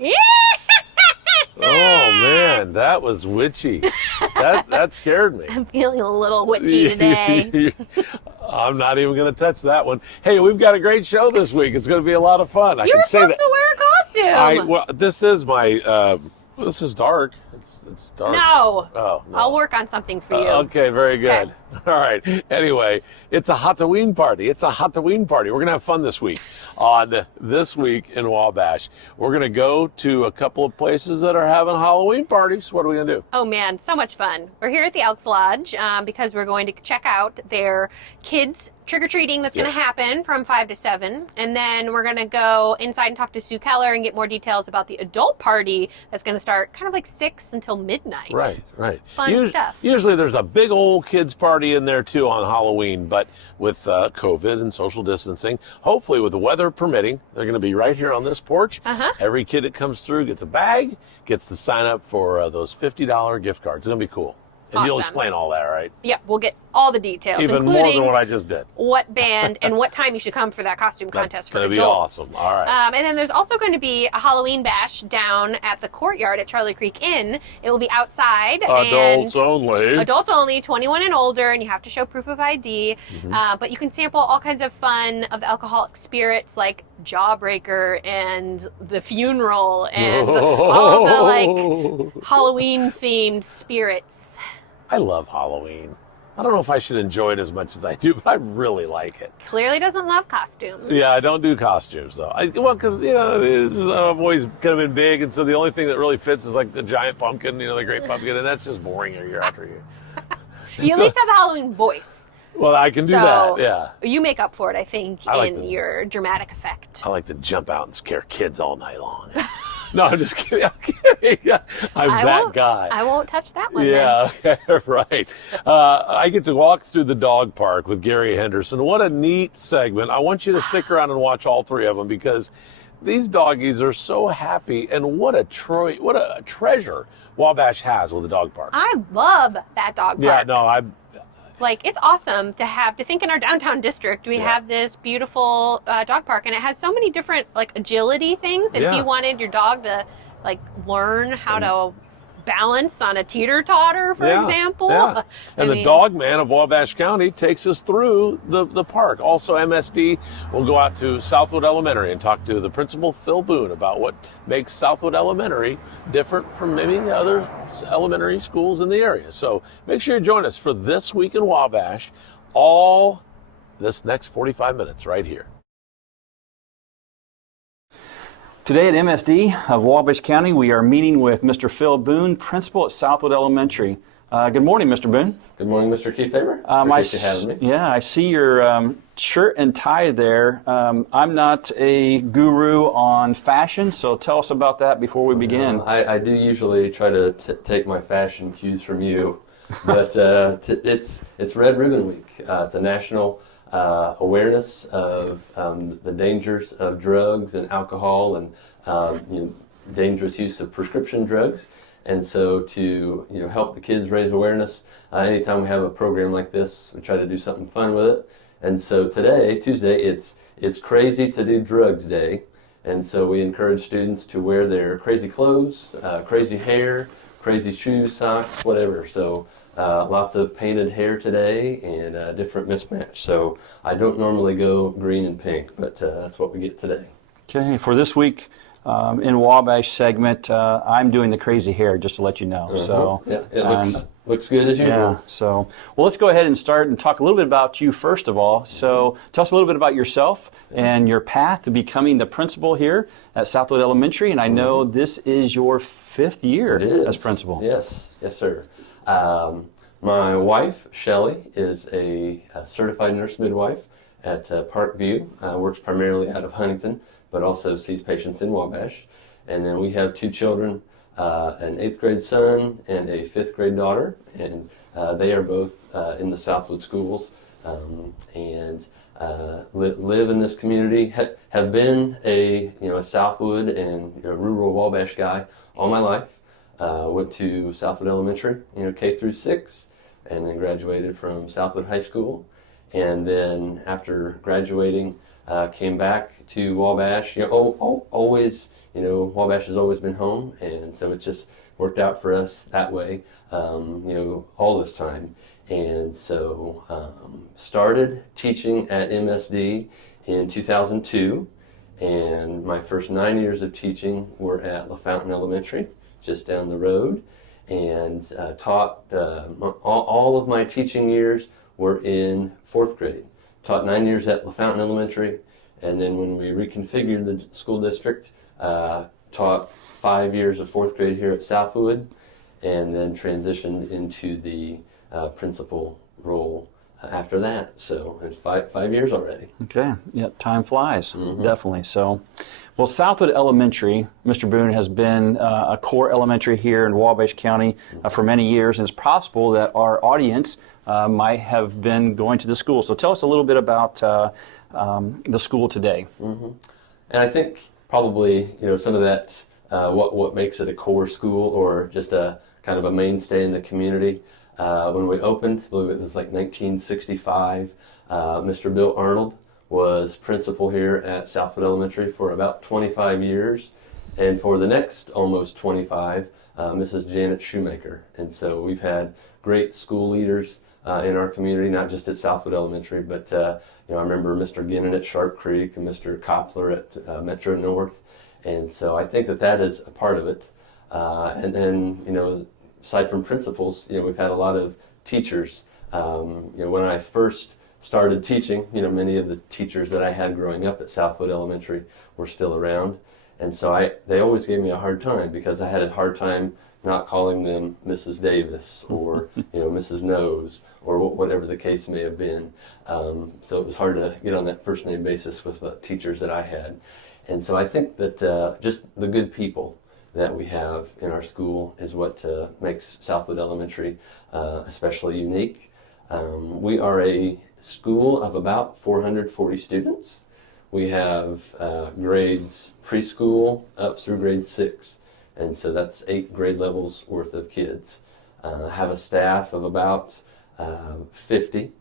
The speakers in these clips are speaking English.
Yeah. Oh man, that was witchy. That scared me. I'm feeling a little witchy today. I'm not even going to touch that one. Hey, we've got a great show this week. It's going to be a lot of fun. I You can were say supposed that. to wear a costume. Well, this is my. This is dark. It's dark. No. Oh no. I'll work on something for you. Okay, very good. Okay. All right. Anyway, it's a Halloween party. It's a Halloween party. We're going to have fun this week on This Week in Wabash. We're going to go to a couple of places that are having Halloween parties. What are we going to do? Oh man, so much fun. We're here at the Elks Lodge because we're going to check out their kids trick-or-treating that's going to happen from 5 to 7. And then we're going to go inside and talk to Sue Keller and get more details about the adult party that's going to start kind of like 6 until midnight. Right. Fun stuff. Usually there's a big old kids party in there too on Halloween, but with COVID and social distancing, hopefully with the weather permitting, they're going to be right here on this porch. Every kid that comes through gets a bag, gets to sign up for those $50 gift cards. It's going to be cool. And you'll explain all that, right? Yep, we'll get all the details, Even including more than what I just did. what band and what time you should come for that costume contest for That's adults. going to be awesome. All right. And then there's also going to be a Halloween bash down at the courtyard at Charlie Creek Inn. It will be outside. Adults and only. Adults only, 21 and older, and you have to show proof of ID. But you can sample all kinds of fun of the alcoholic spirits like Jawbreaker and the funeral and all of the like Halloween themed spirits. I love Halloween. I don't know if I should enjoy it as much as I do, but I really like it. Clearly doesn't love costumes. Yeah, I don't do costumes though. Because I've always kind of been big, and so the only thing that really fits is like the giant pumpkin, the great pumpkin, and that's just boring year after year. You at least have the Halloween voice. Well, I can do that. Yeah. You make up for it, I think, in your dramatic effect. I like to jump out and scare kids all night long. No, I'm just kidding. I'm kidding. I'm that guy. I won't touch that one. Yeah, right. I get to walk through the dog park with Gary Henderson. What a neat segment. I want you to stick around and watch all three of them because these doggies are so happy, and what a treasure Wabash has with the dog park. I love that dog park. Yeah, no, it's awesome to think in our downtown district, we have this beautiful dog park, and it has so many different agility things. And if you wanted your dog to learn how to balance on a teeter-totter, for example. Yeah. And the dog man of Wabash County takes us through the park. Also, MSD will go out to Southwood Elementary and talk to the principal, Phil Boone, about what makes Southwood Elementary different from maybe other elementary schools in the area. So make sure you join us for This Week in Wabash, all this next 45 minutes right here. Today at MSD of Wabash County, we are meeting with Mr. Phil Boone, principal at Southwood Elementary. Good morning, Mr. Boone. Good morning, Mr. Kiefaber. Appreciate you having me. Yeah, I see your shirt and tie there. I'm not a guru on fashion, so tell us about that before we begin. I do usually try to take my fashion cues from you, but it's Red Ribbon Week. It's a national awareness of the dangers of drugs and alcohol and dangerous use of prescription drugs. And so to help the kids raise awareness, anytime we have a program like this, we try to do something fun with it. And so today, Tuesday, it's Crazy to Do Drugs Day. And so we encourage students to wear their crazy clothes, crazy hair, crazy shoes, socks, whatever. So lots of painted hair today and different mismatch. So I don't normally go green and pink, but that's what we get today. Okay, for this week in Wabash segment, I'm doing the crazy hair, just to let you know. So yeah, it looks good as usual. Yeah, so well, let's go ahead and start and talk a little bit about you first of all. So tell us a little bit about yourself and your path to becoming the principal here at Southwood Elementary. And I know this is your 5th year as principal. Yes, sir. My wife, Shelley, is a certified nurse midwife at Parkview, works primarily out of Huntington, but also sees patients in Wabash. And then we have 2 children, an 8th grade son and a 5th grade daughter, and they are both in the Southwood schools and live in this community. Have been a Southwood and rural Wabash guy all my life. Went to Southwood Elementary, K through 6, and then graduated from Southwood High School. And then after graduating, came back to Wabash. Always, Wabash has always been home, and so it just worked out for us that way, all this time. And so started teaching at MSD in 2002, and my first 9 years of teaching were at LaFountain Elementary, just down the road, and taught all of my teaching years were in 4th grade. Taught 9 years at LaFountain Elementary, and then when we reconfigured the school district, taught 5 years of 4th grade here at Southwood, and then transitioned into the principal role after that. So it's five years already. Okay. Yeah, time flies. Definitely. So, well, Southwood Elementary, Mr. Boone, has been a core elementary here in Wabash County for many years, and it's possible that our audience might have been going to the school. So tell us a little bit about the school today. And I think probably, some of that, what makes it a core school or just a kind of a mainstay in the community. When we opened, I believe it was like 1965, Mr. Bill Arnold was principal here at Southwood Elementary for about 25 years, and for the next almost 25, Mrs. Janet Shoemaker. And so we've had great school leaders in our community, not just at Southwood Elementary, but I remember Mr. Ginnon at Sharp Creek and Mr. Koppler at Metro North, and so I think that is a part of it. And then, aside from principals, we've had a lot of teachers. When I first started teaching, many of the teachers that I had growing up at Southwood Elementary were still around, and so they always gave me a hard time because I had a hard time not calling them Mrs. Davis or Mrs. Nose or whatever the case may have been. So it was hard to get on that first name basis with the teachers that I had, and so I think that just the good people that we have in our school is what makes Southwood Elementary especially unique. We are a school of about 440 students. We have grades preschool up through grade 6, and so that's 8 grade levels worth of kids. Have a staff of about 50.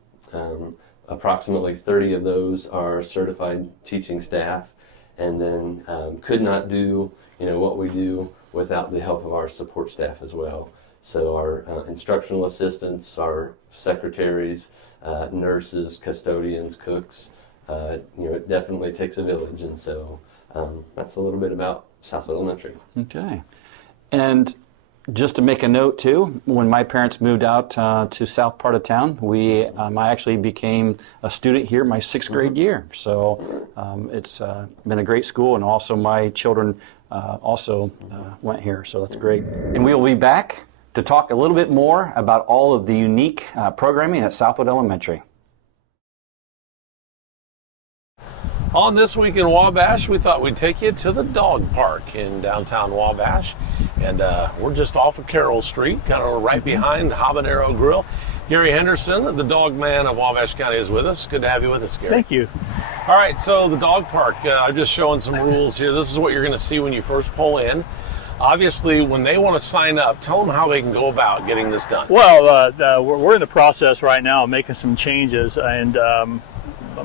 Approximately 30 of those are certified teaching staff, and then could not do what we do without the help of our support staff as well. So our instructional assistants, our secretaries, nurses, custodians, cooks, it definitely takes a village, and so that's a little bit about Southwood Elementary. Okay. And just to make a note too, when my parents moved out to south part of town, I actually became a student here my 6th grade year. So it's been a great school, and also my children also went here, so that's great. And we will be back to talk a little bit more about all of the unique programming at Southwood Elementary. On This Week in Wabash, we thought we'd take you to the dog park in downtown Wabash. And we're just off of Carroll Street, kind of right behind Habanero Grill. Gary Henderson, the dog man of Wabash County, is with us. Good to have you with us, Gary. Thank you. All right, so the dog park, I'm just showing some rules here. This is what you're going to see when you first pull in. Obviously, when they want to sign up, tell them how they can go about getting this done. Well, we're in the process right now of making some changes, and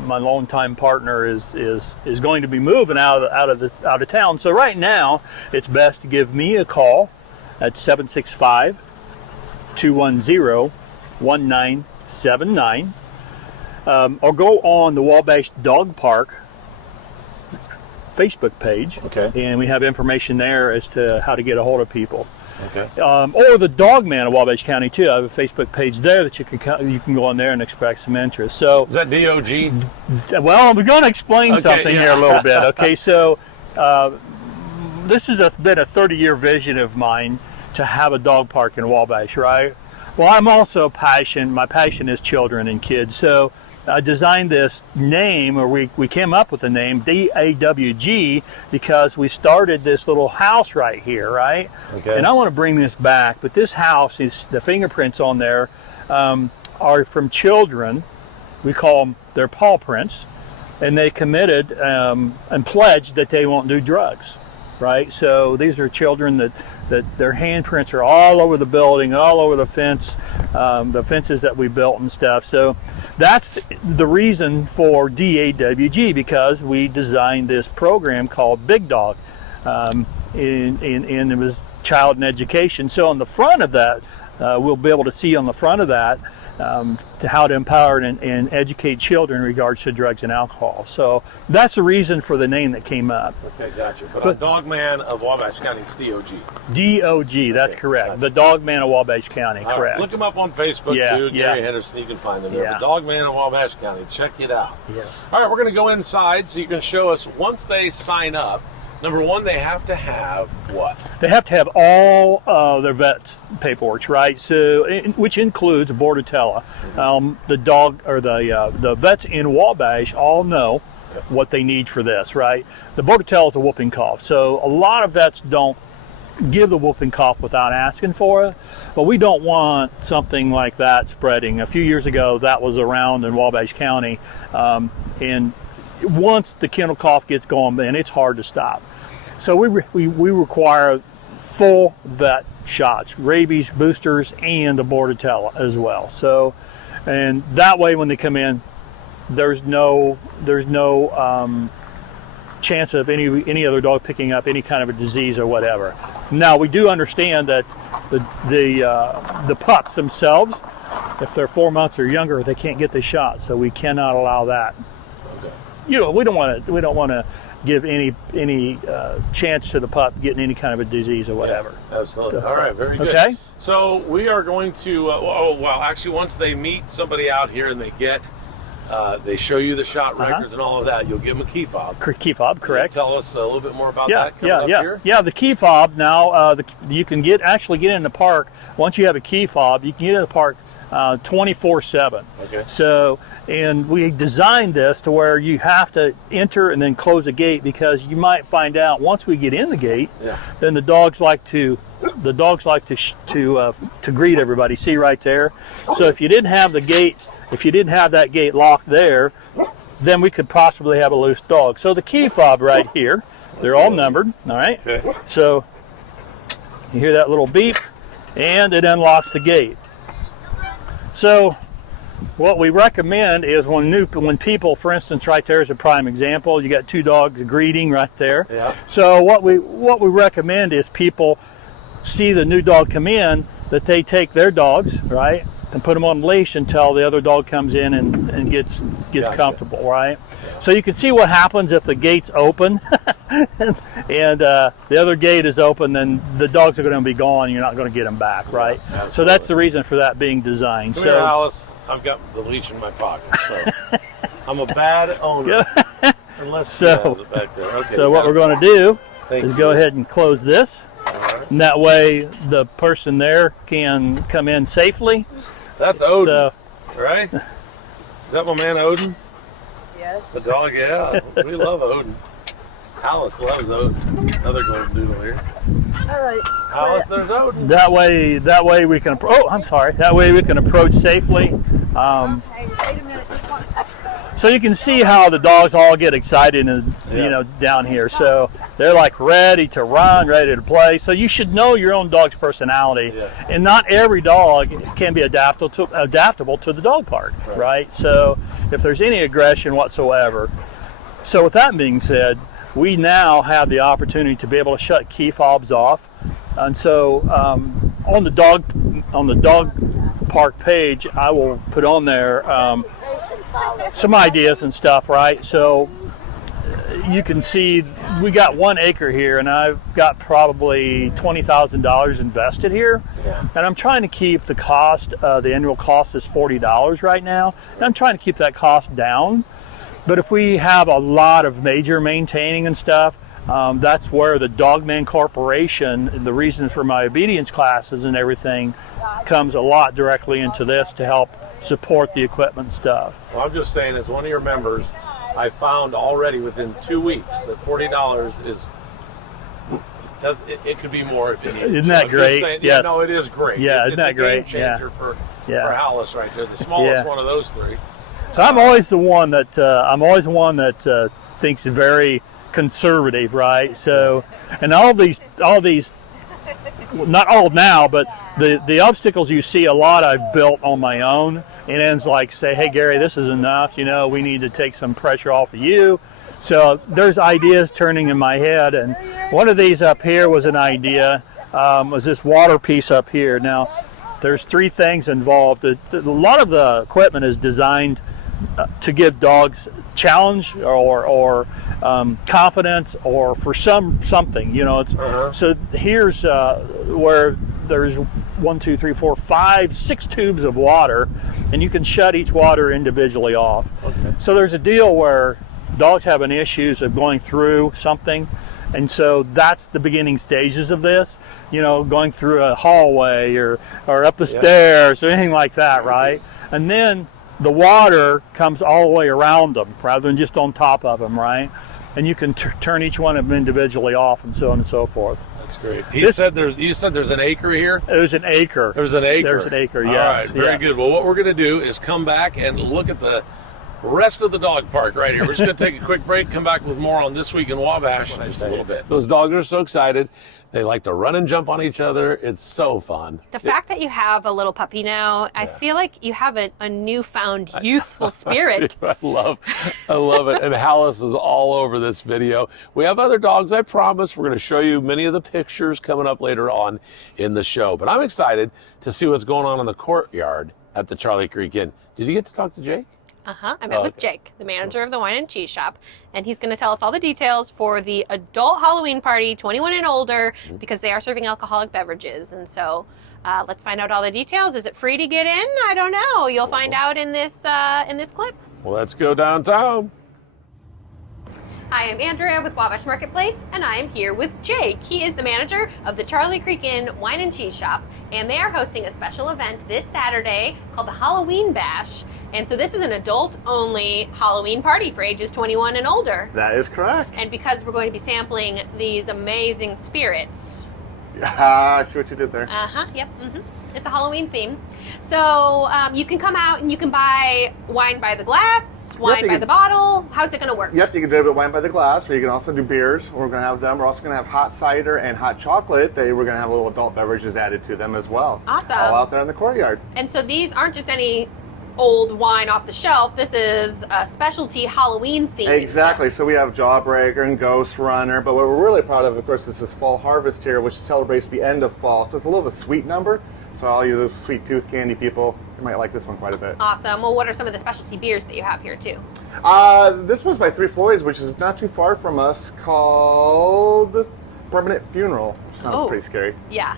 my longtime partner is going to be moving out of town. So right now, it's best to give me a call at 765-210-1979, or go on the Wabash Dog Park Facebook page, Okay. and we have information there as to how to get a hold of people. Okay. Or the Dog Man of Wabash County too. I have a Facebook page there that you can go on there and express some interest. So Is that DOG? well, we're going to explain Okay, something yeah. here a little bit. Okay, so this has been a 30-year vision of mine to have a dog park in Wabash, right? Well, I'm also my passion is children and kids. So I designed this name, or we came up with the name DAWG, because we started this little house right here, right? Okay. And I want to bring this back, but this house, the fingerprints on there are from children. We call them their paw prints, and they committed and pledged that they won't do drugs, right? So these are children that their handprints are all over the building, all over the fence, the fences that we built and stuff. So that's the reason for DAWG, because we designed this program called Big Dog. and it was child and education. So on the front of that, we'll be able to see on the front of that to how to empower and educate children in regards to drugs and alcohol. So that's the reason for the name that came up. Okay, gotcha. But a Dog Man of Wabash County, it's DOG. DOG, that's correct. Gotcha. The Dog Man of Wabash County, All correct. right, look him up on Facebook too, Gary Henderson. You can find him there. Yeah. The Dog Man of Wabash County. Check it out. Yes. All right, we're going to go inside so you can show us once they sign up. Number one, they have to have what? They have to have all their vet's paperwork, right? So, which includes a Bordetella. The dog or the vets in Wabash all know what they need for this, right? The Bordetella is a whooping cough, so a lot of vets don't give the whooping cough without asking for it, but we don't want something like that spreading. A few years ago, that was around in Wabash County, and once the kennel cough gets going, then it's hard to stop. So we require full vet shots, rabies boosters, and a Bordetella as well. So, and that way when they come in, there's no chance of any other dog picking up any kind of a disease or whatever. Now we do understand that the pups themselves, if they're 4 months or younger, they can't get the shot, so we cannot allow that. Okay. We don't want to give any chance to the pup getting any kind of a disease or whatever. Yeah, absolutely. All right, very good. Okay. So we are going to, actually, once they meet somebody out here and they show you the shot records and all of that, you'll give them a key fob. Key fob, correct. Tell us a little bit more about that coming up here. Yeah, the key fob now, you can actually get in the park. Once you have a key fob, you can get in the park 24/7. Okay. So, and we designed this to where you have to enter and then close a gate, because you might find out once we get in the gate, then the dogs like to greet everybody. See right there. So if you didn't have that gate locked there, then we could possibly have a loose dog. So the key fob right here, they're all numbered. All right. Okay. So you hear that little beep, and it unlocks the gate. So what we recommend is when people, for instance, right there is a prime example. You got two dogs greeting right there. Yeah. So what we recommend is people see the new dog come in, that they take their dogs, right, and put them on leash until the other dog comes in and gets Gotcha. comfortable, right? So you can see what happens if the gate's open and the other gate is open, then the dogs are going to be gone. You're not going to get them back, right? Absolutely. So that's the reason for that being designed. Come here, Alice. I've got the leash in my pocket, so I'm a bad owner. Unless she has it back there. Okay, so what we're going to do is go you. ahead and close this. All right. And that way the person there can come in safely. That's Odin, So, right? Is that my man Odin? Yes. The dog, yeah. We love Odin. Alice loves Odin. Another golden doodle here. All right. Alice, there's Odin. that way we can. That way we can approach safely. Wait a minute. So you can see how the dogs all get excited, and down here. So they're like ready to run, ready to play. So you should know your own dog's personality, and not every dog can be adaptable to the dog park, right? So if there's any aggression whatsoever. So with that being said, we now have the opportunity to be able to shut key fobs off, and so on the dog park page, I will put on there some ideas and stuff, right? So you can see we got 1 acre here, and I've got probably $20,000 invested here, and I'm trying to keep the cost. The annual cost is $40 right now, and I'm trying to keep that cost down. But if we have a lot of major maintaining and stuff, that's where the Dogman Corporation, the reason for my obedience classes and everything, comes a lot directly into this to help support the equipment stuff. Well, I'm just saying, as one of your members, I found already within 2 weeks that $40 it could be more if it needed. Isn't that great? Saying, yes. No, it is great. Yeah, it's isn't that a great? game changer for Alice right there, the smallest one of those three. So I'm always the one that thinks very conservative, right? So, and all these, not all now, but the obstacles you see a lot I've built on my own, and ends like say, hey Gary, this is enough. We need to take some pressure off of you. So there's ideas turning in my head, and one of these up here was an idea, was this water piece up here. Now, there's 3 things involved. A lot of the equipment is designed to give dogs challenge or confidence or for something, you know. It's so here's where there's 1, 2, 3, 4, 5, 6 tubes of water, and you can shut each water individually off. Okay. So there's a deal where dogs having issues of going through something, and so that's the beginning stages of this, you know, going through a hallway or up the stairs or anything like that, right? And then the water comes all the way around them rather than just on top of them, right? And you can turn each one of them individually off, and so on and so forth. That's great. You said there's an acre here? There's an acre. There's an acre. There's an acre, yes. All right, very yes. good. Well, what we're going to do is come back and look at the rest of the dog park right here. We're just going to take a quick break, come back with more on This Week in Wabash in just a little bit. Those dogs are so excited. They like to run and jump on each other. It's so fun. The fact that you have a little puppy now, I feel like you have a newfound youthful spirit. I love it. And Hallis is all over this video. We have other dogs, I promise. We're going to show you many of the pictures coming up later on in the show. But I'm excited to see what's going on in the courtyard at the Charlie Creek Inn. Did you get to talk to Jake? I met with Jake, the manager of the wine and cheese shop, and he's going to tell us all the details for the adult Halloween party, 21 and older, because they are serving alcoholic beverages. And so let's find out all the details. Is it free to get in? I don't know. You'll find out in this clip. Well, let's go downtown. I am Andrea with Wabash Marketplace, and I am here with Jake. He is the manager of the Charlie Creek Inn Wine and Cheese Shop, and they are hosting a special event this Saturday called the Halloween Bash. And so this is an adult-only Halloween party for ages 21 and older. That is correct. And because we're going to be sampling these amazing spirits. I see what you did there. Yep. It's a Halloween theme. So you can come out and you can buy wine by the glass, wine by the bottle. How's it going to work? Yep, you can do wine by the glass, or you can also do beers. We're going to have them. We're also going to have hot cider and hot chocolate. We're going to have little adult beverages added to them as well. Awesome. All out there in the courtyard. And so these aren't just any old wine off the shelf. This is a specialty Halloween theme. Exactly. So we have Jawbreaker and Ghost Runner, but what we're really proud of course, is this Fall Harvest here, which celebrates the end of fall. So it's a little bit of a sweet number. So all you sweet tooth candy people, you might like this one quite a bit. Awesome. Well, what are some of the specialty beers that you have here too? This one's by Three Floyds, which is not too far from us, called Permanent Funeral. Sounds pretty scary. Yeah.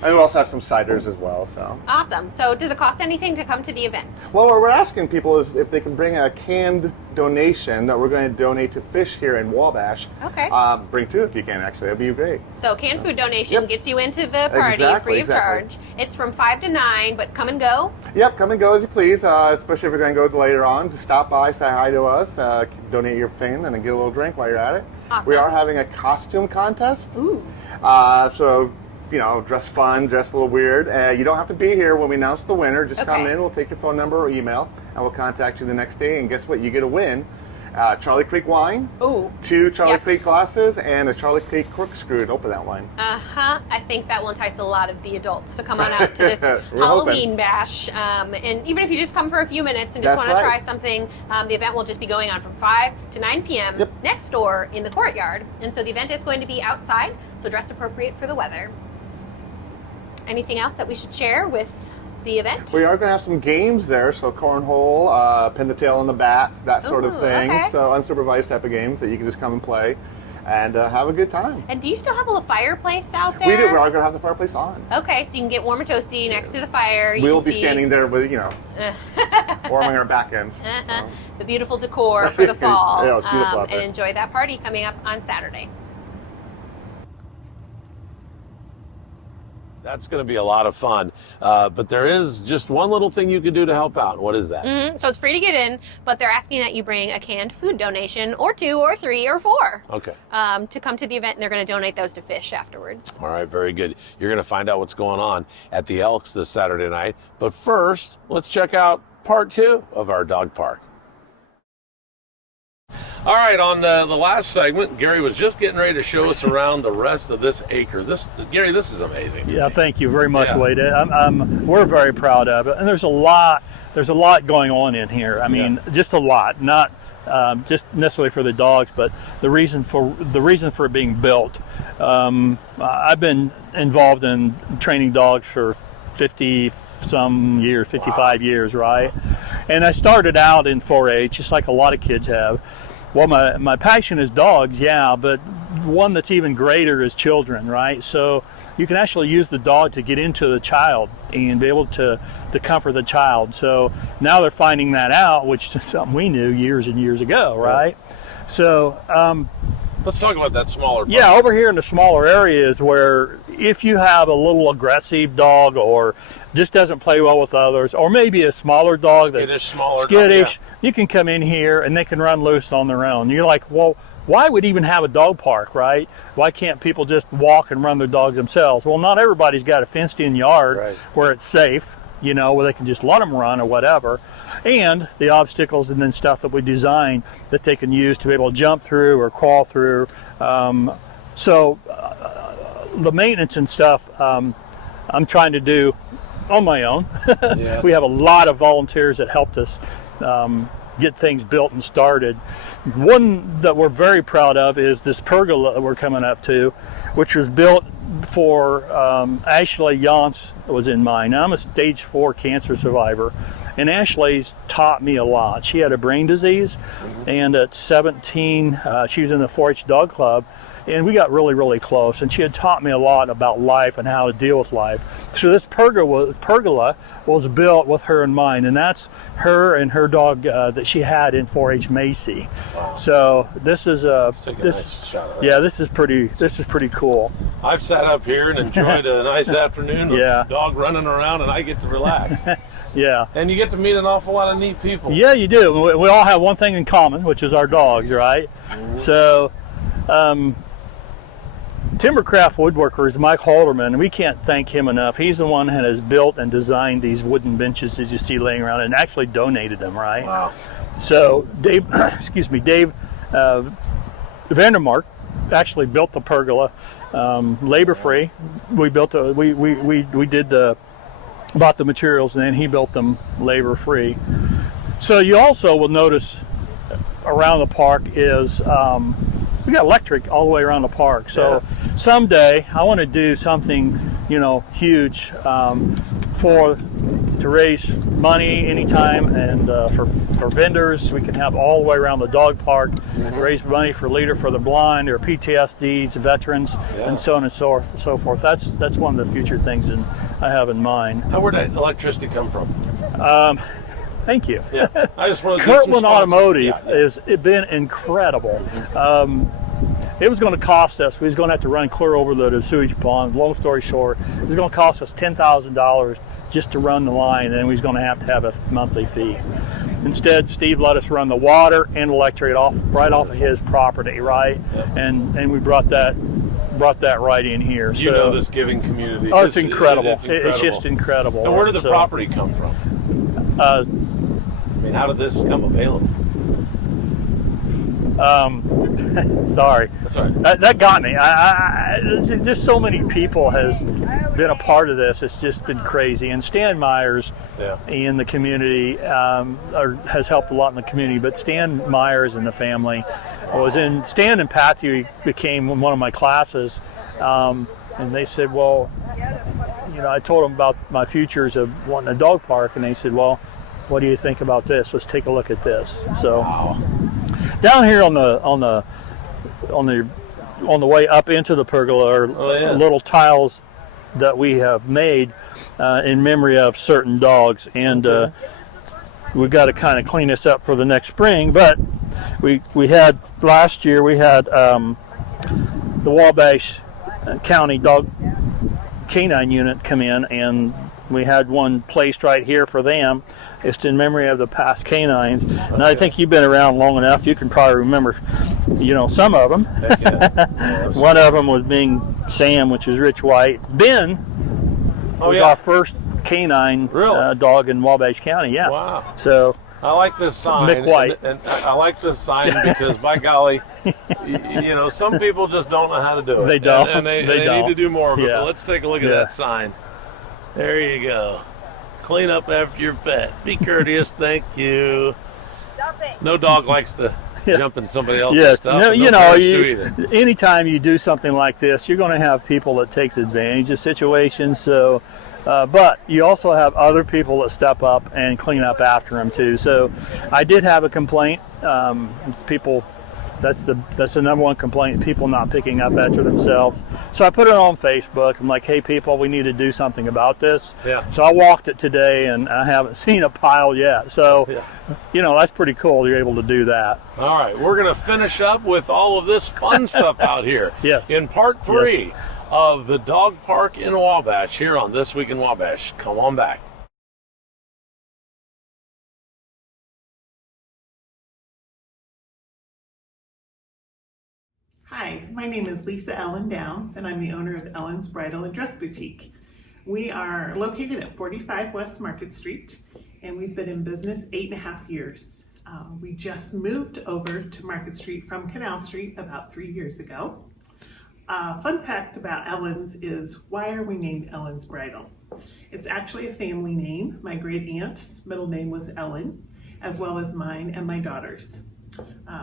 And we also have some ciders as well. So awesome. So does it cost anything to come to the event? Well, what we're asking people is if they can bring a canned donation that we're going to donate to Fish here in Wabash. Okay. Bring 2 if you can, actually. That'd be great. So canned food donation gets you into the party free of charge. It's from 5 to 9, but come and go. Yep, come and go as you please, especially if you're going to go later on. Just stop by, say hi to us, donate your thing, and then get a little drink while you're at it. Awesome. We are having a costume contest. Ooh. So, you know, dress fun, dress a little weird. You don't have to be here when we announce the winner. Just come in, we'll take your phone number or email, and we'll contact you the next day. And guess what? You get a win. Charlie Creek wine, 2 Charlie Creek glasses, and a Charlie Creek corkscrew to open that wine. I think that will entice a lot of the adults to come on out to this Halloween bash. And even if you just come for a few minutes and just want to try something, the event will just be going on from 5 to 9 p.m. next door in the courtyard. And so the event is going to be outside, so dress appropriate for the weather. Anything else that we should share with the event? We are going to have some games there, so cornhole, pin the tail on the bat, that sort of thing. Okay. So unsupervised type of games that you can just come and play and have a good time. And do you still have a little fireplace out there? We do. We are going to have the fireplace on. Okay, so you can get warm or toasty next to the fire. We'll be standing there with, warming our back ends. So. The beautiful decor for the fall. Yeah, it's beautiful out there. And enjoy that party coming up on Saturday. That's going to be a lot of fun. But there is just one little thing you can do to help out. What is that? So it's free to get in, but they're asking that you bring a canned food donation, or 2 or 3 or 4. Okay. To come to the event, and they're going to donate those to Fish afterwards. All right, very good. You're going to find out what's going on at the Elks this Saturday night. But first, let's check out part 2 of our dog park. All right, on the last segment, Gary was just getting ready to show us around the rest of this acre. Gary, this is amazing. Yeah, thank you very much, Wade. We're very proud of it, and there's a lot going on in here. I mean, just a lot. Not just necessarily for the dogs, but the reason for it being built. I've been involved in training dogs for 50 some years, 55 years, right? And I started out in 4-H, just like a lot of kids have. Well, my passion is dogs, yeah, but one that's even greater is children, right? So you can actually use the dog to get into the child and be able to comfort the child. So now they're finding that out, which is something we knew years and years ago, right? So let's talk about that smaller part. yeah, over here in the smaller areas where if you have a little aggressive dog or just doesn't play well with others, or maybe a smaller dog Skittish, you can come in here and they can run loose on their own. You're like, well, why would even have a dog park, right? Why can't people just walk and run their dogs themselves? Well, not everybody's got a fenced-in yard where it's safe, you know, where they can just let them run or whatever. And the obstacles and then stuff that we design that they can use to be able to jump through or crawl through. So the maintenance and stuff I'm trying to do on my own. We have a lot of volunteers that helped us get things built and started. One that we're very proud of is this pergola that we're coming up to, which was built for Ashley Yance was in mind. Now, I'm a stage 4 cancer survivor, and Ashley's taught me a lot. She had a brain disease, and at 17, she was in the 4-H dog club, and we got really, really close, and she had taught me a lot about life and how to deal with life. So this pergola was built with her in mind, and that's her and her dog that she had in 4-H Macy. Wow. So this is Let's take a nice shot of that. yeah, this is pretty cool. I've sat up here and enjoyed a nice afternoon with dog running around, and I get to relax. Yeah. And you get to meet an awful lot of neat people. Yeah, you do. We all have one thing in common, which is our dogs, right? So, Timbercraft Woodworkers, Mike Halderman, and we can't thank him enough. He's the one that has built and designed these wooden benches that you see laying around and actually donated them, right? Wow. So Dave, Dave Vandermark actually built the pergola, labor free. We built we did bought the materials, and then he built them labor free. So you also will notice around the park is we got electric all the way around the park. So someday I want to do something, you know, huge to raise money anytime, and for vendors. We can have all the way around the dog park, raise money for Leader for the Blind or PTSDs, veterans, and so on and so forth. That's one of the future things I have in mind. Now, where'd that electricity come from? Thank you. Yeah, I just want to Kirtland Automotive has been incredible. It was going to cost us, we was going to have to run clear over the sewage pond. Long story short, it was going to cost us $10,000 just to run the line, and then we was going to have a monthly fee. Instead, Steve let us run the water and electric off of his property, right? And we brought that right in here. You know this giving community. Oh, it's incredible. It's incredible. It's just incredible. And where did the property come from? I mean, how did this come available? Sorry. That's all right. That got me. Just so many people has been a part of this. It's just been crazy. And Stan Myers in the community has helped a lot in the community. But Stan Myers and the family Stan and Patsy became one of my classes, and they said, well, you know, I told them about my futures of wanting a dog park, and they said, well, what do you think about this? Let's take a look at this. So down here on the way up into the pergola are little tiles that we have made in memory of certain dogs, and we've got to kind of clean this up for the next spring. But we had last year the Wabash County Dog Canine Unit come in, and we had one placed right here for them. It's in memory of the past canines. And I think you've been around long enough, you can probably remember, you know, some of them. One of them was being Sam, which is Rich White. Ben was our first canine dog in Wabash County. Yeah. Wow. So I like this sign. Mick White. And I like this sign because, by golly, you know, some people just don't know how to do it. They don't. And they don't. need to do more of it. Yeah. But let's take a look at that sign. There you go. Clean up after your pet. Be courteous. Thank you. No dog likes to jump in somebody else's Yes, stuff. no, And you no know, parents do either. anytime you do something like this, you're going to have people that takes advantage of situations. So, but you also have other people that step up and clean up after them too. So, I did have a complaint. People, that's the number one complaint: people not picking up after themselves. So I put it on Facebook. I'm like, hey, people, we need to do something about this. Yeah. So I walked it today, and I haven't seen a pile yet. So, you know, that's pretty cool. You're able to do that. All right, we're going to finish up with all of this fun stuff out here. Yes. In part 3 of the dog park in Wabash here on This Week in Wabash. Come on back. Hi, my name is Lisa Ellen Downs, and I'm the owner of Ellen's Bridal and Dress Boutique. We are located at 45 West Market Street, and we've been in business 8.5 years. We just moved over to Market Street from Canal Street about 3 years ago. Fun fact about Ellen's is, why are we named Ellen's Bridal? It's actually a family name. My great aunt's middle name was Ellen, as well as mine and my daughter's.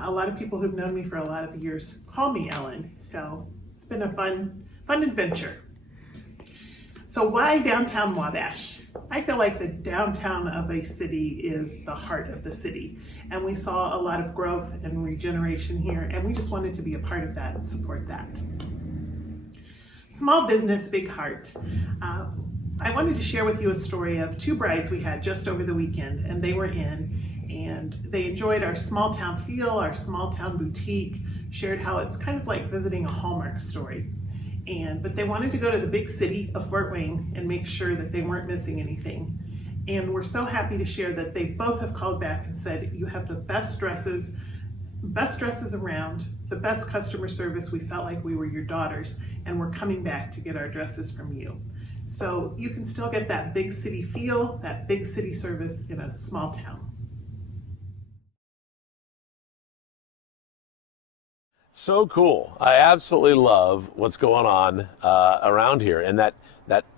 A lot of people who've known me for a lot of years call me Ellen, so it's been a fun adventure. So why downtown Wabash? I feel like the downtown of a city is the heart of the city, and we saw a lot of growth and regeneration here, and we just wanted to be a part of that and support that. Small business, big heart. I wanted to share with you a story of 2 brides we had just over the weekend, and they were in, and they enjoyed our small town feel, our small town boutique, shared how it's kind of like visiting a Hallmark story. But they wanted to go to the big city of Fort Wayne and make sure that they weren't missing anything. And we're so happy to share that they both have called back and said, you have the best dresses around, the best customer service. We felt like we were your daughters, and we're coming back to get our dresses from you. So you can still get that big city feel, that big city service in a small town. So cool. I absolutely love what's going on around here. And that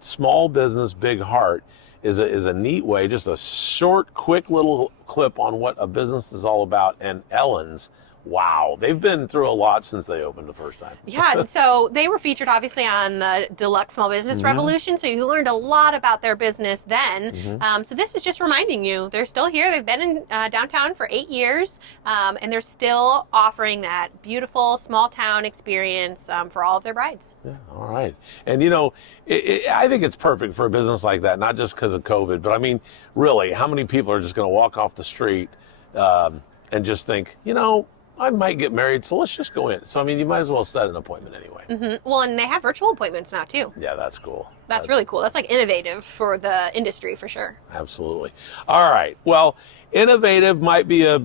small business, big heart is a neat way, just a short, quick little clip on what a business is all about. And Ellen's, wow, they've been through a lot since they opened the first time. Yeah, and so they were featured obviously on the Deluxe Small Business Revolution, so you learned a lot about their business then. So this is just reminding you, they're still here. They've been in downtown for 8 years, and they're still offering that beautiful small town experience for all of their brides. Yeah, all right. And you know, I think it's perfect for a business like that, not just because of COVID, but I mean, really, how many people are just going to walk off the street and just think, you know, I might get married, so let's just go in. So, I mean, you might as well set an appointment anyway. Well, and they have virtual appointments now, too. Yeah, that's cool. That's really cool. That's like innovative for the industry, for sure. Absolutely. All right. Well, innovative might be a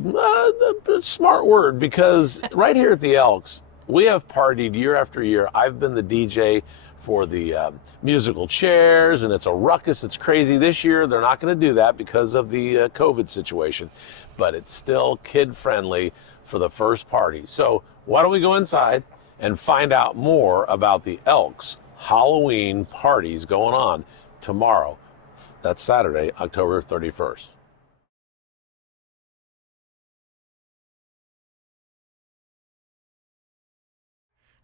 smart word, because right here at the Elks, we have partied year after year. I've been the DJ for the musical chairs, and it's a ruckus. It's crazy. This year, they're not going to do that because of the COVID situation, but it's still kid-friendly for the first party. So why don't we go inside and find out more about the Elks Halloween parties going on tomorrow. That's Saturday, October 31st.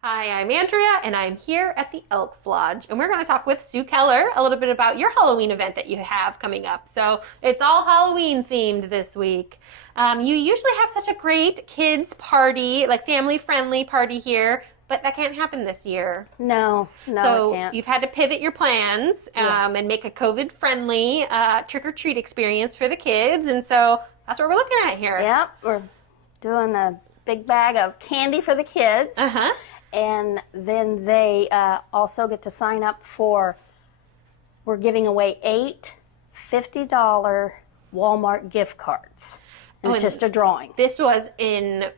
Hi, I'm Andrea, and I'm here at the Elks Lodge, and we're going to talk with Sue Keller a little bit about your Halloween event that you have coming up. So it's all Halloween themed this week. You usually have such a great kids party, like family-friendly party here, but that can't happen this year. No, So it can't. you've had to pivot your plans and make a COVID-friendly trick-or-treat experience for the kids, and so that's what we're looking at here. Yep, we're doing a big bag of candy for the kids. Uh-huh. And then they also get to sign up for, we're giving away 8 $50 Walmart gift cards. And it's just a drawing. This was in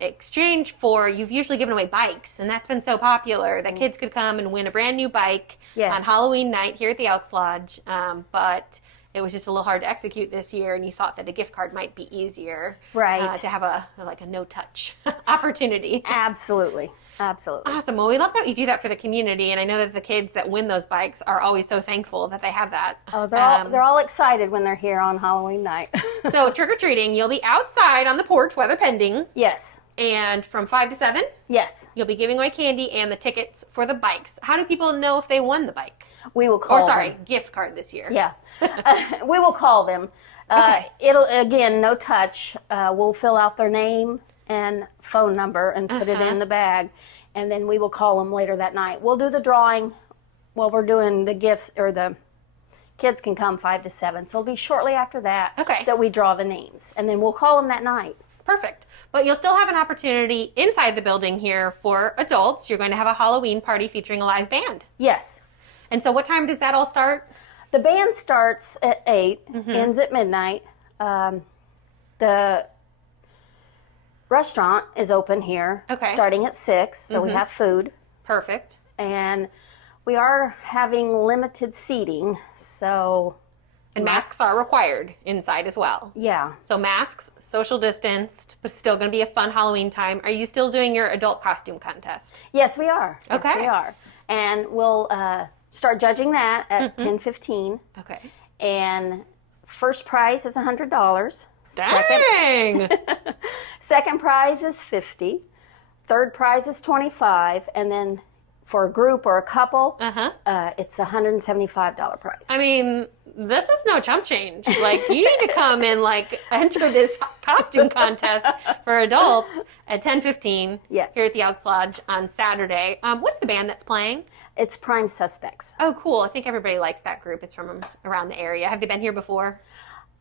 exchange for, you've usually given away bikes, and that's been so popular that kids could come and win a brand new bike on Halloween night here at the Elks Lodge. But it was just a little hard to execute this year, and you thought that a gift card might be easier, Right. to have a no-touch opportunity. Absolutely. Absolutely. Awesome. Well, we love that you do that for the community, and I know that the kids that win those bikes are always so thankful that they have that. Oh, they're all excited when they're here on Halloween night. So trick-or-treating, you'll be outside on the porch, weather pending, Yes. and from 5 to 7, Yes. you'll be giving away candy and the tickets for the bikes. How do people know if they won the bike? We will call them. Gift card this year. Yeah. We will call them. It'll, again, no touch. We'll fill out their name and phone number and put it in the bag, and then we will call them later that night. We'll do the drawing while we're doing the gifts, or the kids can come 5 to 7. So it'll be shortly after that that we draw the names, and then we'll call them that night. Perfect. But you'll still have an opportunity inside the building here for adults. You're going to have a Halloween party featuring a live band. Yes. And so what time does that all start? The band starts at 8, ends at midnight. The restaurant is open here starting at 6, so we have food. Perfect. And we are having limited seating, so... And masks are required inside as well. Yeah. So masks, social distanced, but still going to be a fun Halloween time. Are you still doing your adult costume contest? Yes, we are. Okay. Yes, we are. And we'll start judging that at 10:15. Okay. And first prize is $100. Dang! Second prize is $50. Third prize is $25, and then for a group or a couple, it's a $175 prize. I mean, this is no chump change. Like, you need to come and enter this costume contest for adults at 10:15 here at the Elks Lodge on Saturday. What's the band that's playing? It's Prime Suspects. Oh, cool. I think everybody likes that group. It's from around the area. Have they been here before?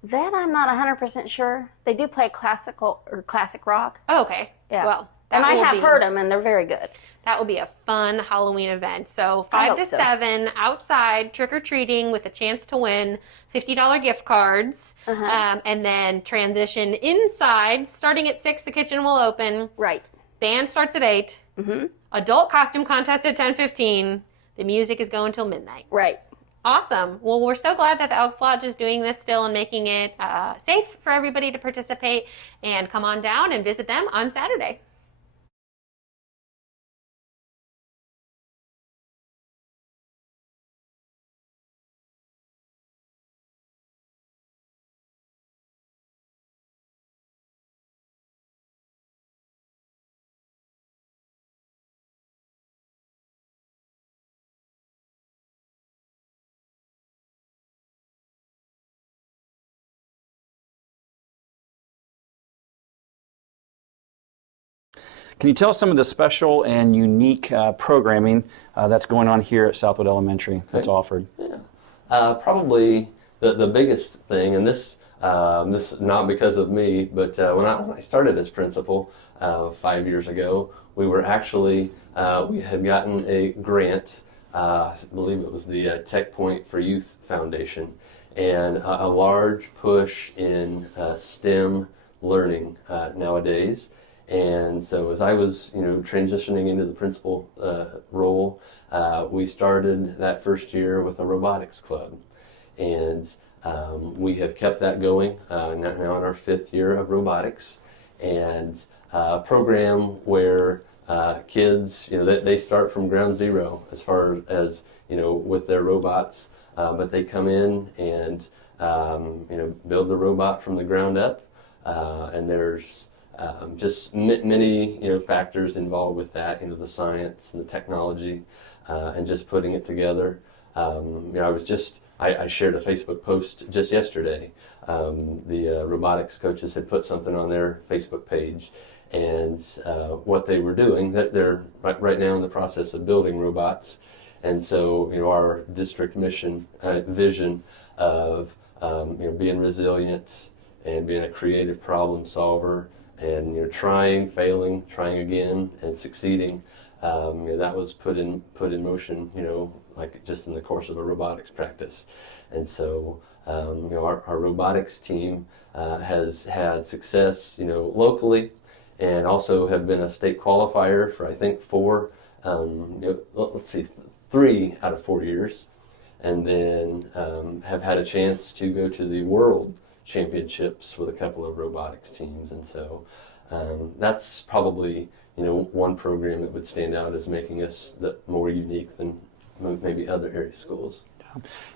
That I'm not 100% sure. They do play classical or classic rock. Oh, okay. Yeah. Well, and I have heard them, and they're very good. That will be a fun Halloween event. So 5 to 7 outside trick-or-treating with a chance to win $50 gift cards. And then transition inside. Starting at 6, the kitchen will open. Right. Band starts at 8. Adult costume contest at 10:15. The music is going till midnight. Right. Awesome. Well, we're so glad that the Elks Lodge is doing this still and making it safe for everybody to participate. And come on down and visit them on Saturday. Can you tell us some of the special and unique programming that's going on here at Southwood Elementary that's offered? Yeah. Probably the biggest thing, and this not because of me, but when I started as principal 5 years ago, we were actually, we had gotten a grant, I believe it was the Tech Point for Youth Foundation, and a large push in STEM learning nowadays. And so as I was, transitioning into the principal role, we started that first year with a robotics club. And we have kept that going now in our 5th year of robotics. And a program where kids, they start from ground zero as far as, with their robots. But they come in and, build the robot from the ground up. And there's just many factors involved with that, the science and the technology, and just putting it together. I shared a Facebook post just yesterday. The robotics coaches had put something on their Facebook page, and what they were doing, that they're right now in the process of building robots. And so our district mission vision of being resilient and being a creative problem solver, and trying, failing, trying again, and succeeding. That was put in motion, just in the course of a robotics practice. And so, our robotics team has had success, locally, and also have been a state qualifier for I think 3 out of 4 years, and then have had a chance to go to the world championships with a couple of robotics teams. And so that's probably one program that would stand out as making us more unique than maybe other area schools.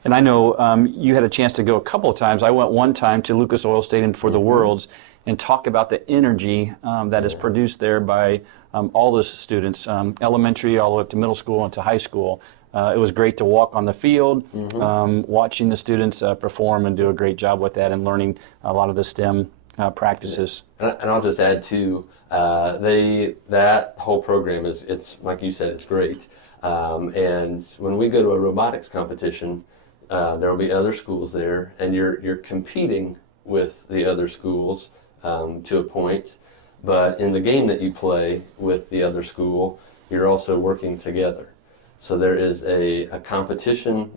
And I know you had a chance to go a couple of times. I went one time to Lucas Oil Stadium for the Worlds and talk about the energy that is produced there by all the students, elementary all the way up to middle school and to high school. It was great to walk on the field, watching the students perform and do a great job with that and learning a lot of the STEM practices. And I'll just add too, that whole program it's like you said, it's great. And when we go to a robotics competition, there will be other schools there, and you're competing with the other schools to a point. But in the game that you play with the other school, you're also working together. So there is a competition,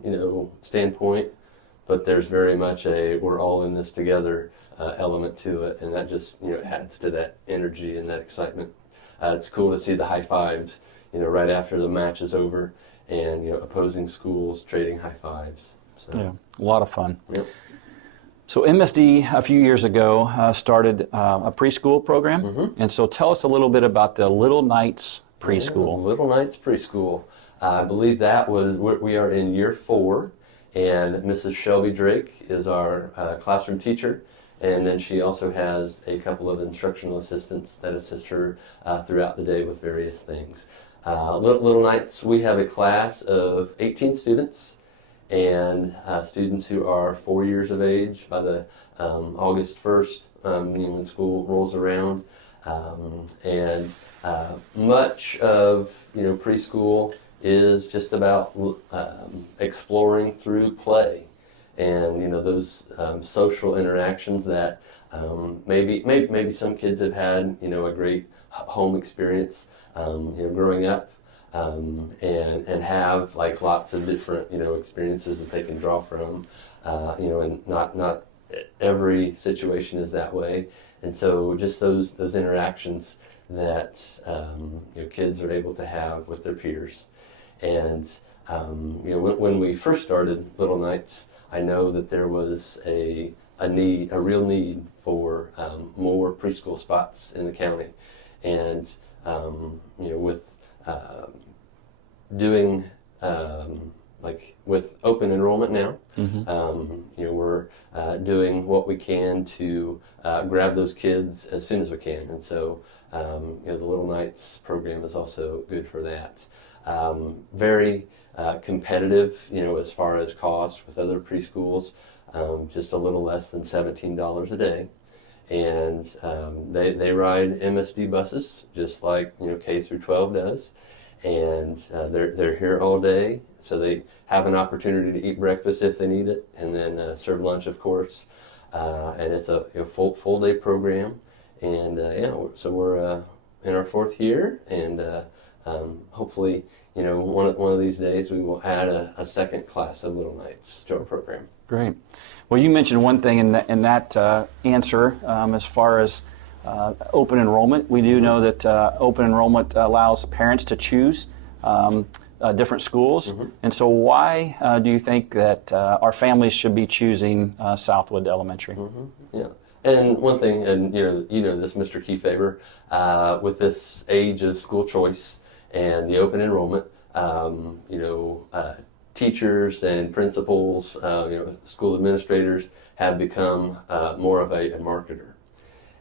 standpoint, but there's very much a we're all in this together element to it, and that just adds to that energy and that excitement. It's cool to see the high fives, right after the match is over, and opposing schools trading high fives. So. Yeah, a lot of fun. Yep. So MSD a few years ago started a preschool program, and so tell us a little bit about the Little Knights preschool. Yeah, Little Knights preschool. I believe that we are in year 4, and Mrs. Shelby Drake is our classroom teacher, and then she also has a couple of instructional assistants that assist her throughout the day with various things. Little Knights, we have a class of 18 students, and students who are 4 years of age by the August 1st, when school rolls around, and much of preschool is just about exploring through play, and those social interactions that maybe some kids have had a great home experience growing up, and have like lots of different experiences that they can draw from, and not every situation is that way, and so just those interactions that kids are able to have with their peers. And when we first started Little Knights, I know that there was a real need for more preschool spots in the county, and with doing with open enrollment now, we're doing what we can to grab those kids as soon as we can, and so the Little Knights program is also good for that. Very competitive, as far as cost with other preschools, just a little less than $17 a day. And they ride MSD buses just like K through 12 does, and they're here all day, so they have an opportunity to eat breakfast if they need it, and then serve lunch, of course. And it's a full day program, and so we're in our 4th year, and hopefully, one of these days we will add a second class of Little Knights to our program. Great. Well, you mentioned one thing in that answer as far as open enrollment. We do know that open enrollment allows parents to choose different schools. And so why do you think that our families should be choosing Southwood Elementary? Yeah. And one thing, and this, Mr. Kefeber, with this age of school choice and the open enrollment, teachers and principals, school administrators have become more of a marketer.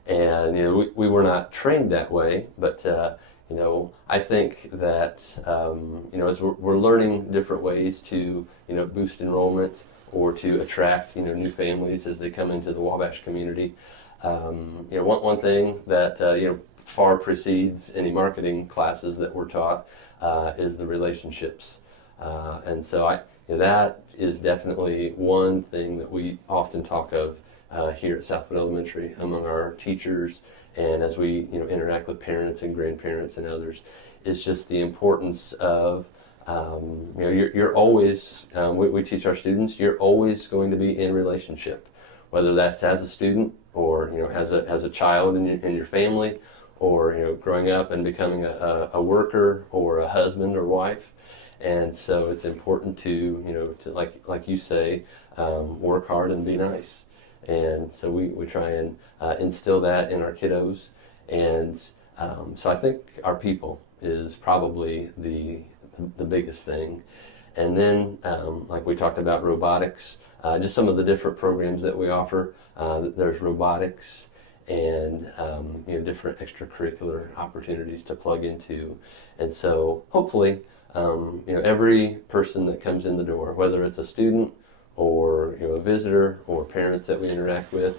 And we were not trained that way, but I think that as we're learning different ways to boost enrollment or to attract new families as they come into the Wabash community. One thing that far precedes any marketing classes that we're taught is the relationships, and so that is definitely one thing that we often talk of here at Southwood Elementary among our teachers, and as we interact with parents and grandparents and others, is just the importance of you're always, we teach our students, you're always going to be in relationship, whether that's as a student or as a child in your family, or growing up and becoming a worker or a husband or wife. And so it's important to like you say, work hard and be nice. And so we try and instill that in our kiddos. And So I think our people is probably the biggest thing. And then, like we talked about robotics, just some of the different programs that we offer. There's robotics and different extracurricular opportunities to plug into. And so hopefully, every person that comes in the door, whether it's a student or a visitor or parents that we interact with,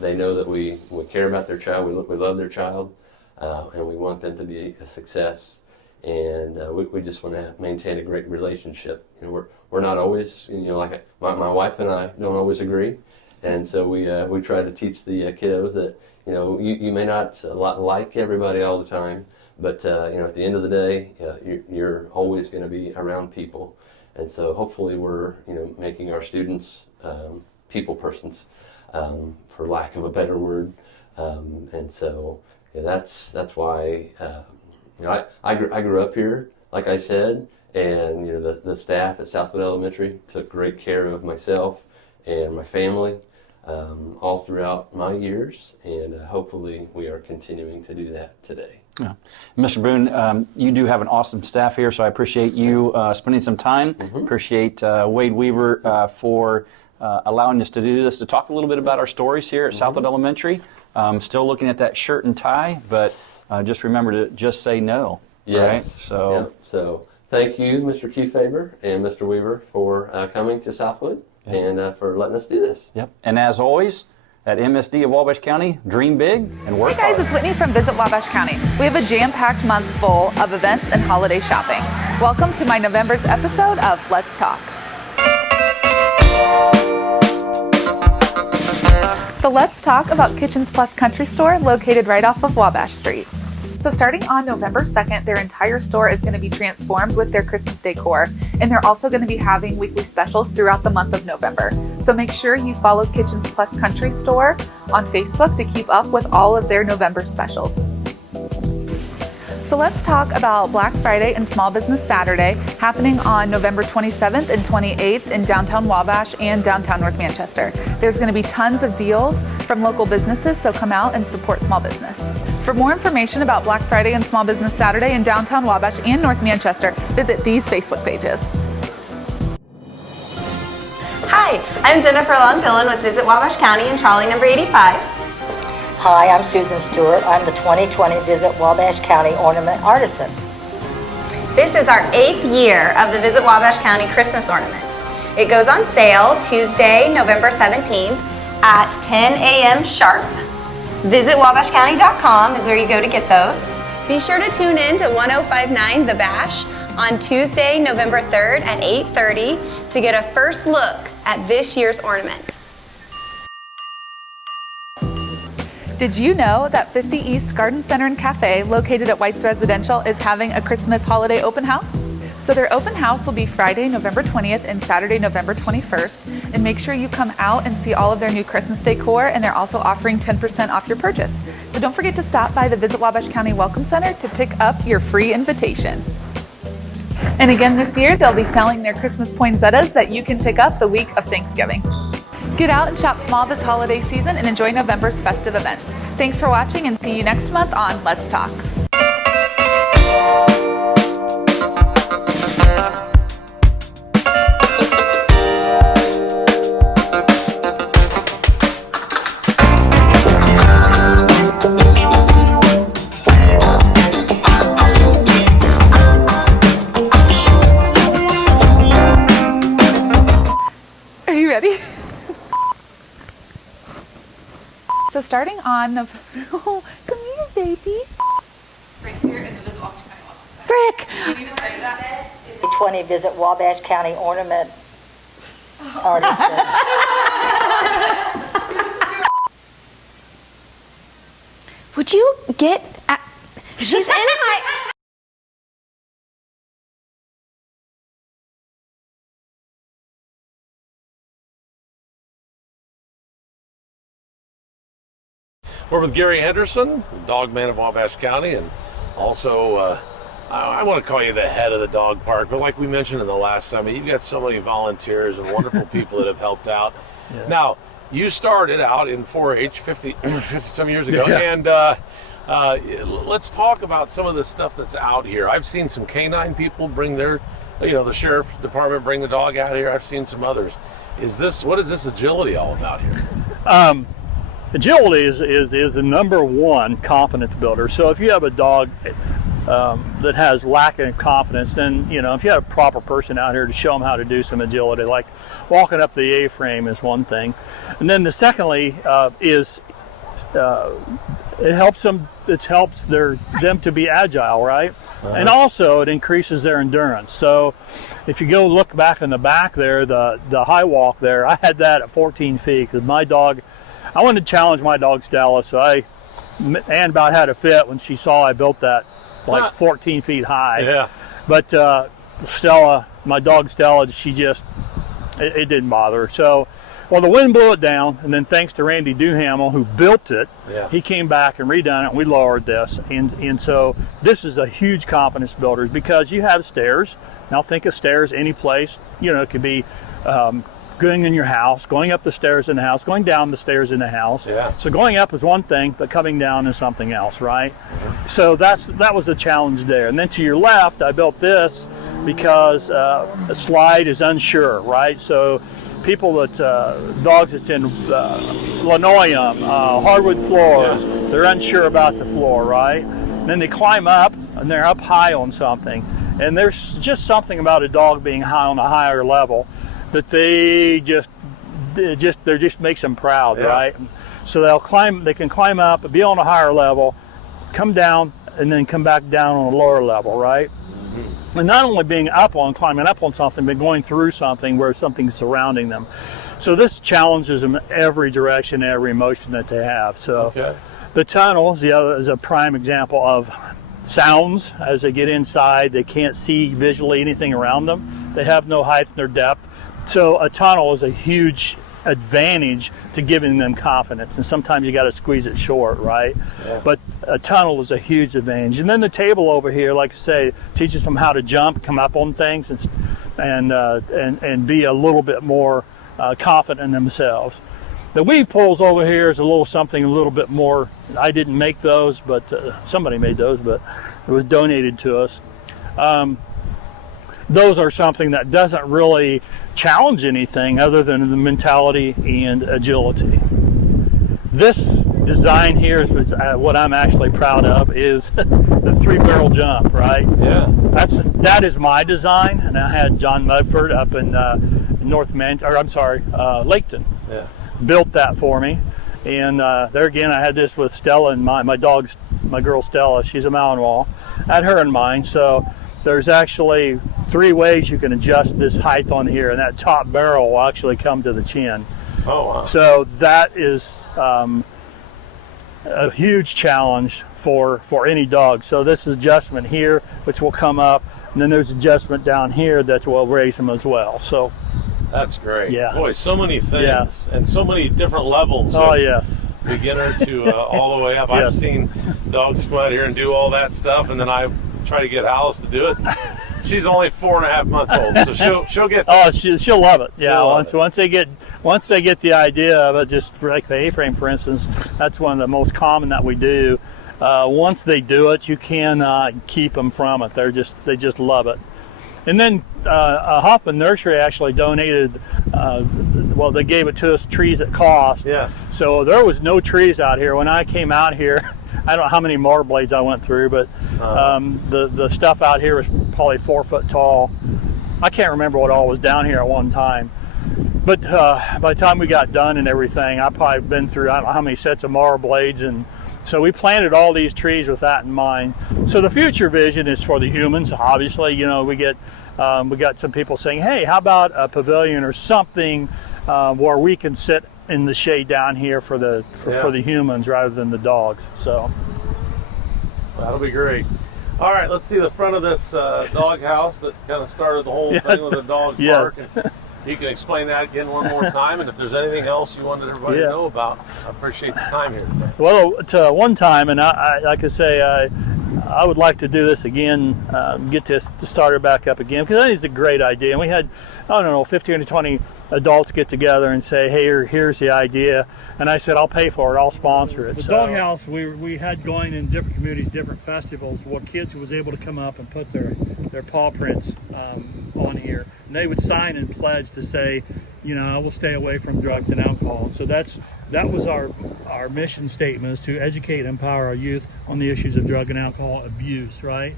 they know that we care about their child, we love their child, and we want them to be a success. And we just want to maintain a great relationship. We're not always, like my wife and I don't always agree, and so we try to teach the kiddos that you may not like everybody all the time, but at the end of the day, you're always going to be around people, and so hopefully we're making our students people persons, for lack of a better word, and so that's why. I grew up here, like I said, and the staff at Southwood Elementary took great care of myself and my family all throughout my years, and hopefully we are continuing to do that today. Yeah. Mr. Boone, you do have an awesome staff here, so I appreciate you spending some time. Appreciate Wade Weaver for allowing us to do this, to talk a little bit about our stories here at Southwood Elementary. Still looking at that shirt and tie, but just remember to just say no. Yes. Right? So thank you, Mr. Kefeber and Mr. Weaver, for coming to Southwood and for letting us do this. Yep. And as always, at MSD of Wabash County, dream big and work Hey guys, hard. it's Whitney from Visit Wabash County. We have a jam-packed month full of events and holiday shopping. Welcome to my November's episode of Let's Talk. So let's talk about Kitchens Plus Country Store, located right off of Wabash Street. So starting on November 2nd, their entire store is going to be transformed with their Christmas decor, and they're also going to be having weekly specials throughout the month of November. So make sure you follow Kitchens Plus Country Store on Facebook to keep up with all of their November specials. So let's talk about Black Friday and Small Business Saturday, happening on November 27th and 28th in downtown Wabash and downtown North Manchester. There's going to be tons of deals from local businesses, so come out and support small business. For more information about Black Friday and Small Business Saturday in downtown Wabash and North Manchester, visit these Facebook pages. Hi, I'm Jennifer Long-Dillon with Visit Wabash County in trolley number 85. Hi, I'm Susan Stewart. I'm the 2020 Visit Wabash County Ornament Artisan. This is our 8th year of the Visit Wabash County Christmas Ornament. It goes on sale Tuesday, November 17th at 10 a.m. sharp. VisitWabashCounty.com is where you go to get those. Be sure to tune in to 1059 The Bash on Tuesday, November 3rd at 8:30 to get a first look at this year's ornament. Did you know that 50 East Garden Center and Cafe, located at White's Residential, is having a Christmas holiday open house? So their open house will be Friday, November 20th and Saturday, November 21st. And make sure you come out and see all of their new Christmas decor, and they're also offering 10% off your purchase. So don't forget to stop by the Visit Wabash County Welcome Center to pick up your free invitation. And again this year, they'll be selling their Christmas poinsettias that you can pick up the week of Thanksgiving. Get out and shop small this holiday season and enjoy November's festive events. Thanks for watching, and see you next month on Let's Talk. Are you ready? So starting on November, oh, come here, baby. Right here in the Visit Wabash County Welcome Center. Brick! You need to say that. 20 Visit Wabash County Ornament Artisan. Would you get at, she's in my We're with Gary Henderson, dog man of Wabash County, and also I want to call you the head of the dog park, but like we mentioned in the last summit, you've got so many volunteers and wonderful people that have helped out. Now, you started out in 4-H 50 some years ago, and Let's talk about some of the stuff that's out here. I've seen some canine people bring their, the sheriff's department bring the dog out here. I've seen some others. What is this agility all about here? Agility is the number one confidence builder. So if you have a dog that has lack of confidence, then if you have a proper person out here to show them how to do some agility, like walking up the A-frame is one thing, and then the secondly is it helps them. It helps them to be agile, right? And also it increases their endurance. So if you go look back in the back there, the high walk there, I had that at 14 feet because my dog. I wanted to challenge my dog Stella, so Ann about had a fit when she saw I built that 14 feet high. Yeah. But Stella, my dog Stella, it didn't bother her. So, well, the wind blew it down, and then thanks to Randy Duhamel, who built it, he came back and redone it, and we lowered this. And so this is a huge confidence builder because you have stairs. Now think of stairs any place. It could be going in your house, going up the stairs in the house, going down the stairs in the house. Yeah. So going up is one thing, but coming down is something else, right? So that was a challenge there. And then to your left, I built this because a slide is unsure, right? So people dogs that's in linoleum, hardwood floors, they're unsure about the floor, right? And then they climb up and they're up high on something. And there's just something about a dog being high on a higher level that they just makes them proud, right? So they can climb up, be on a higher level, come down, and then come back down on a lower level, right? And not only climbing up on something, but going through something where something's surrounding them. So this challenges them in every direction, every emotion that they have. So the tunnel is a prime example of sounds. As they get inside, they can't see visually anything around them. They have no height nor depth. So a tunnel is a huge advantage to giving them confidence, and sometimes you got to squeeze it short, right? But a tunnel is a huge advantage. And then the table over here, like I say, teaches them how to jump, come up on things, and be a little bit more confident in themselves. The weave poles over here is a little bit more. I didn't make those, but somebody made those, but it was donated to us. Those are something that doesn't really challenge anything other than the mentality and agility. This design here is what I'm actually proud of, is the 3-barrel jump, right? Yeah. That is my design, and I had John Mudford up in Laketon. Yeah. Built that for me, and there again I had this with Stella and my girl Stella. She's a Malinois. I had her in mind, so there's actually 3 ways you can adjust this height on here, and that top barrel will actually come to the chin. Oh, wow. So that is a huge challenge for any dog. So this is adjustment here, which will come up, and then there's adjustment down here that will raise them as well. So that's great. Yeah. Boy, so many things and so many different levels. Oh, yes. Beginner to all the way up. I've seen dogs come out here and do all that stuff, and then I try to get Alice to do it. She's only 4.5 months old, so she'll get. Oh, she'll love it. Yeah, once they get the idea of it, just like the A-frame, for instance, that's one of the most common that we do. Once they do it, you cannot keep them from it. They just love it. And then Hoffman Nursery actually donated. They gave it to us, trees at cost. Yeah. So there was no trees out here when I came out here. I don't know how many marble blades I went through, but the stuff out here was probably 4 foot tall. I can't remember what all was down here at one time. But by the time we got done and everything, I probably been through I don't know how many sets of marble blades, and so we planted all these trees with that in mind. So the future vision is for the humans. Obviously, we got some people saying, "Hey, how about a pavilion or something where we can sit in the shade down here for the humans rather than the dogs?" So that'll be great. All right, let's see the front of this dog house that kind of started the whole thing with the dog park. You can explain that again one more time, and if there's anything else you wanted everybody to know about, I appreciate the time here today. Well, one time, and I like I say, I would like to do this again, get this to start it back up again, because I think it's a great idea. And we had, I don't know, 15 to 20 adults get together and say, hey, here's the idea. And I said, I'll pay for it, I'll sponsor it. The doghouse, we had going in different communities, different festivals, where kids was able to come up and put their paw prints on here. And they would sign and pledge to say, you know, I will stay away from drugs and alcohol. So that was our mission statement, is to educate and empower our youth on the issues of drug and alcohol abuse, right?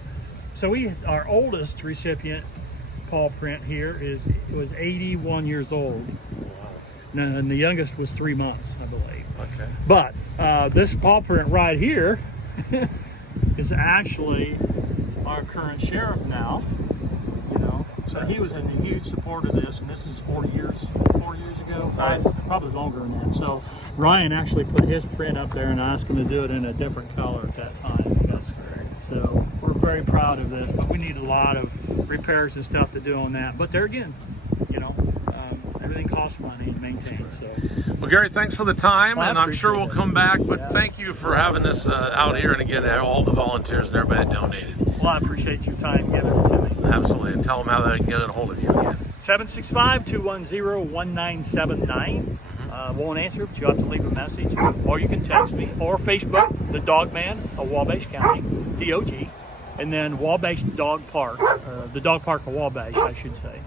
So our oldest recipient paw print here was 81 years old. Wow. And the youngest was 3 months, I believe. Okay. But this paw print right here is actually our current sheriff now. So he was a huge supporter of this, and this is 4 years ago. Nice. Probably longer than that. So Ryan actually put his print up there, and I asked him to do it in a different color at that time. That's great. So we're very proud of this, but we need a lot of repairs and stuff to do on that. But there again, everything costs money to maintain. So. Well, Gary, thanks for the time, Well, and I'm sure we'll come back. But thank you for having this out here, and again, all the volunteers and everybody donated. Well, I appreciate your time giving it to me. Absolutely, and tell them how they can get a hold of you again. 765-210-1979. Won't answer, but you have to leave a message, or you can text me, or Facebook, the Dog Man of Wabash County, DOG, and then Wabash Dog Park, the Dog Park of Wabash, I should say,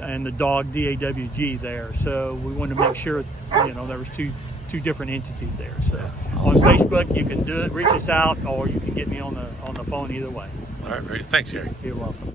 and the dog DAWG there. So we wanted to make sure, there was two different entities there. So on Facebook, you can do it, reach us out, or you can get me on the phone either way. All right, great. Thanks, Gary. You're welcome.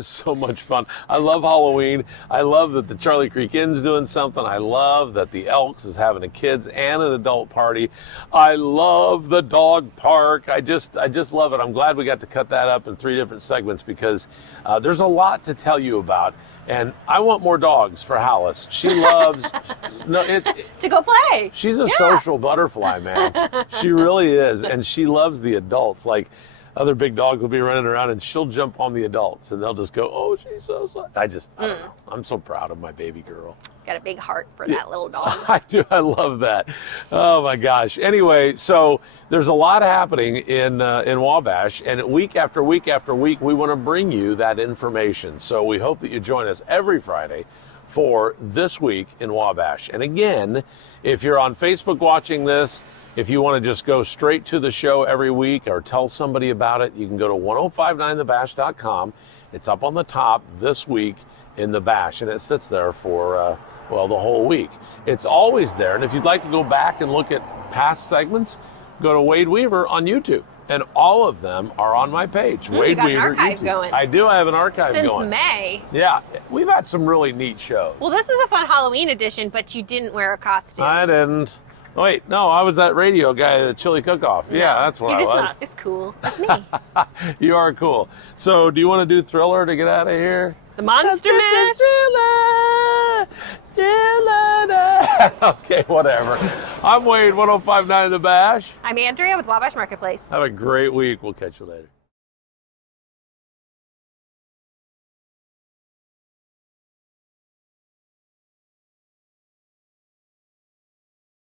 So much fun. I love Halloween. I love that the Charlie Creek Inn's doing something. I love that the Elks is having a kids and an adult party. I love the dog park. I just love it. I'm glad we got to cut that up in 3 different segments, because there's a lot to tell you about. And I want more dogs for Hallis. She loves to go play. She's a social butterfly, man. She really is, and she loves the adults. Like, other big dogs will be running around and she'll jump on the adults and they'll just go, oh, she's so sorry. I don't know. I'm so proud of my baby girl. Got a big heart for that little dog. I do. I love that. Oh my gosh. Anyway, so there's a lot happening in Wabash, and week after week after week, we want to bring you that information. So we hope that you join us every Friday for This Week in Wabash. And again, if you're on Facebook watching this, if you want to just go straight to the show every week or tell somebody about it, you can go to 1059thebash.com. It's up on the top, This Week in the Bash, and it sits there for, the whole week. It's always there, and if you'd like to go back and look at past segments, go to Wade Weaver on YouTube, and all of them are on my page. Wade you got Weaver an archive YouTube. going. I do. I have an archive Since going. May. Yeah, we've had some really neat shows. Well, this was a fun Halloween edition, but you didn't wear a costume. I didn't. Wait, no, I was that radio guy at the chili cook-off. Yeah, that's what I was. You're just not as cool as me. You are cool. So, do you want to do Thriller to get out of here? The Monster Mash? Thriller. Okay, whatever. I'm Wade, 1059 The Bash. I'm Andrea with Wabash Marketplace. Have a great week. We'll catch you later.